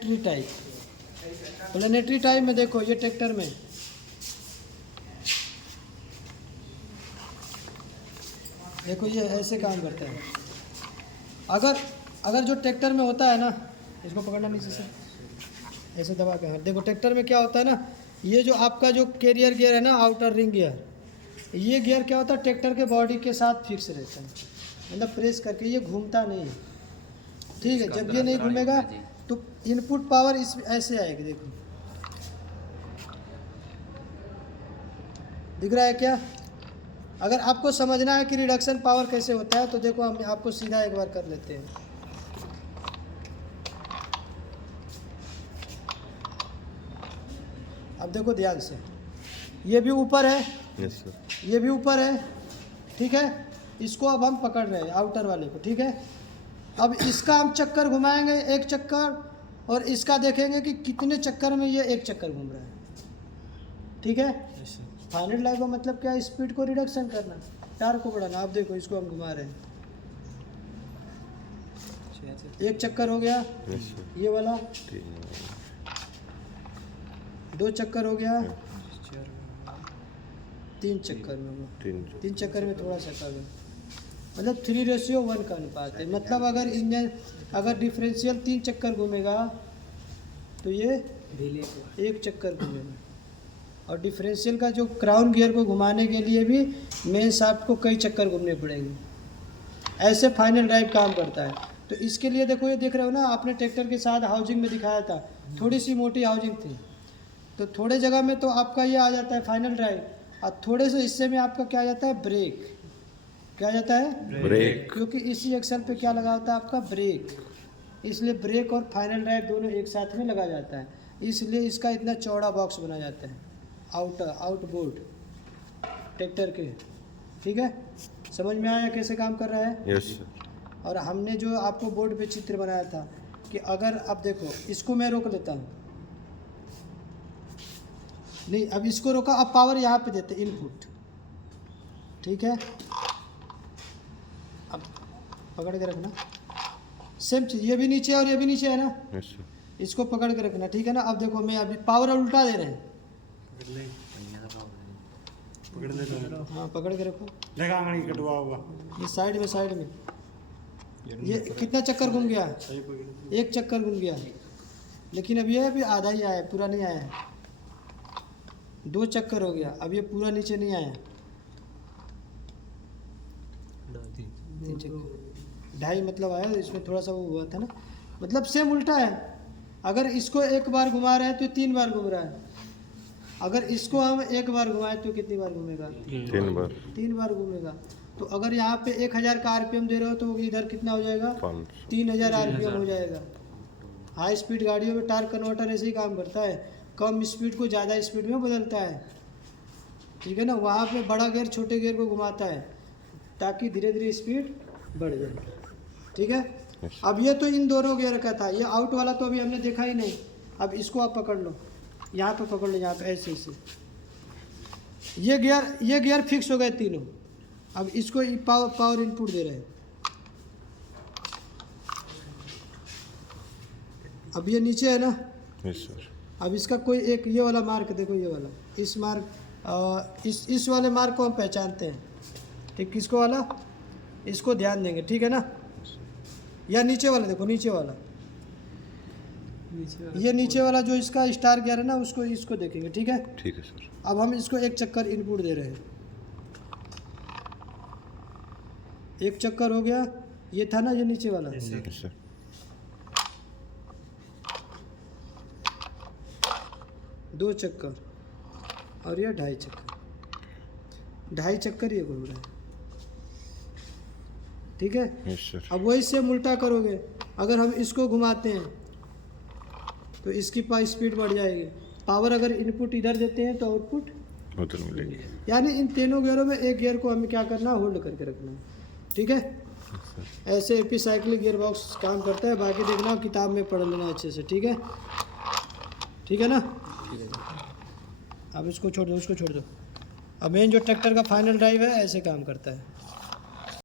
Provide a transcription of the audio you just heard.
Type, planetary type में देखो ये ट्रैक्टर में देखो ये ऐसे काम करता है। अगर जो ट्रैक्टर में होता है ना, इसको पकड़ना नीचे से ऐसे दबा के, देखो ट्रैक्टर में क्या होता है ना, ये जो आपका जो कैरियर गियर है ना, आउटर रिंग गियर, ये गियर क्या होता है ट्रैक्टर के बॉडी के साथ फिक्स रहता है, मतलब प्रेस करके ये घूमता नहीं है, ठीक है। जब ये नहीं घूमेगा तो इनपुट पावर इस ऐसे आएगी, देखो दिख रहा है क्या। अगर आपको समझना है कि रिडक्शन पावर कैसे होता है तो देखो हम आपको सीधा एक बार कर लेते हैं। अब देखो ध्यान से, ये भी ऊपर है, यस सर, ये भी ऊपर है, ठीक है। इसको अब हम पकड़ रहे हैं आउटर वाले को, ठीक है। अब इसका हम चक्कर घुमाएंगे एक चक्कर, और इसका देखेंगे कि कितने चक्कर में ये एक चक्कर घूम रहा है, ठीक है। फाइनल लाइफ का मतलब क्या है, स्पीड को रिडक्शन करना, टार्क को बढ़ाना। आप देखो इसको हम घुमा रहे हैं, एक चक्कर हो गया यस सर, ये वाला, दो चक्कर हो गया, तीन चक्कर में हुआ, तीन चक्कर में थोड़ा सा कम है, मतलब 3:1 का अनुपात है। मतलब अगर इंजन अगर डिफरेंशियल 3 चक्कर घूमेगा तो ये एक चक्कर घूमेगा, और डिफरेंशियल का जो क्राउन गियर को घुमाने के लिए भी मेन शाफ्ट को कई चक्कर घूमने पड़ेंगे। ऐसे फाइनल ड्राइव काम करता है। तो इसके लिए देखो ये देख रहे हो ना, आपने ट्रैक्टर के साथ हाउसिंग में दिखाया था, थोड़ी सी मोटी हाउसिंग थी, तो थोड़े जगह में तो आपका ये आ जाता है फाइनल ड्राइव, और थोड़े से हिस्से में आपका क्या आ जाता है, ब्रेक। क्या आ जाता है, ब्रेक, क्योंकि इसी एक्सल पे क्या लगा होता है आपका, ब्रेक। इसलिए ब्रेक और फाइनल ड्राइव दोनों एक साथ में लगा जाता है, इसलिए इसका इतना चौड़ा बॉक्स बना जाता है आउटबोर्ड ट्रैक्टर के, ठीक है। समझ में आया कैसे काम कर रहा है। यस सर, और हमने जो आपको बोर्ड पे चित्र बनाया था कि अगर अब देखो इसको मैं रोक लेता हूँ, नहीं अब इसको रोका, अब पावर यहाँ पे देते इनपुट, ठीक है। अब पकड़ के रखना, सेम चीज, ये भी नीचे और ये भी नीचे है ना, यस सर, इसको पकड़ के रखना, ठीक है ना। अब देखो मैं अभी पावर उल्टा दे रहे हैं, हाँ पकड़ के रखो, ये साइड में ये कितना चक्कर घूम गया, एक चक्कर घूम गया, लेकिन अब ये अभी आधा ही आया, पूरा नहीं आया, दो चक्कर हो गया, अब ये पूरा नीचे नहीं आया, तीन चक्कर, ढाई मतलब आया, इसमें थोड़ा सा वो हुआ था ना, मतलब सेम उल्टा है। अगर इसको एक बार घुमा रहे हैं तो 3 बार घूम रहा है, अगर इसको हम एक बार घुमाए तो कितनी बार घूमेगा, 3 बार घूमेगा। तो अगर यहाँ पे 1000 का आरपीएम दे रहे हो तो इधर कितना हो जाएगा, 3000 आरपीएम हो जाएगा। हाई स्पीड गाड़ियों में टार्क कन्वर्टर ऐसे ही काम करता है, कम स्पीड को ज़्यादा स्पीड में बदलता है, ठीक है ना। वहाँ पे बड़ा गियर छोटे गियर को घुमाता है ताकि धीरे धीरे स्पीड बढ़ जाए, ठीक है। अब ये तो इन दोनों गियर का था, ये आउट वाला तो अभी हमने देखा ही नहीं। अब इसको आप पकड़ लो, यहाँ पे पकड़ लो, यहाँ पे ऐसे ऐसे, ये गियर फिक्स हो गए तीनों। अब इसको पावर इनपुट दे रहे हैं, अब ये नीचे है ना, यस सर, अब इसका कोई एक ये वाला मार्क देखो, ये वाला इस मार्क इस वाले मार्क को हम पहचानते हैं, ठीक, किसको वाला, इसको ध्यान देंगे, ठीक है ना। या नीचे वाला देखो, नीचे वाला ये नीचे वाला जो इसका स्टार गियर है ना, उसको इसको देखेंगे, ठीक है। ठीक है सर, अब हम इसको एक चक्कर इनपुट दे रहे हैं, एक चक्कर हो गया, ये था ना ये नीचे वाला, यस सर, दो चक्कर, और ये 2.5 चक्कर, 2.5 चक्कर ये घूम रहा है, ठीक है। यस सर, अब वही सेम उल्टा करोगे, अगर हम इसको घुमाते हैं तो इसकी स्पीड बढ़ जाएगी, पावर अगर इनपुट इधर देते हैं तो आउटपुट उधर मिलेगी। यानी इन तीनों गियरों में एक गियर को हमें क्या करना है, होल्ड करके रखना है, ठीक है। ऐसे एपी साइक्लिक गियर बॉक्स काम करता है, बाकी देखना किताब में पढ़ लेना अच्छे से, ठीक है, ठीक है ना। अब इसको छोड़ दो, उसको छोड़ दो। अब मेन जो ट्रैक्टर का फाइनल ड्राइव है ऐसे काम करता है।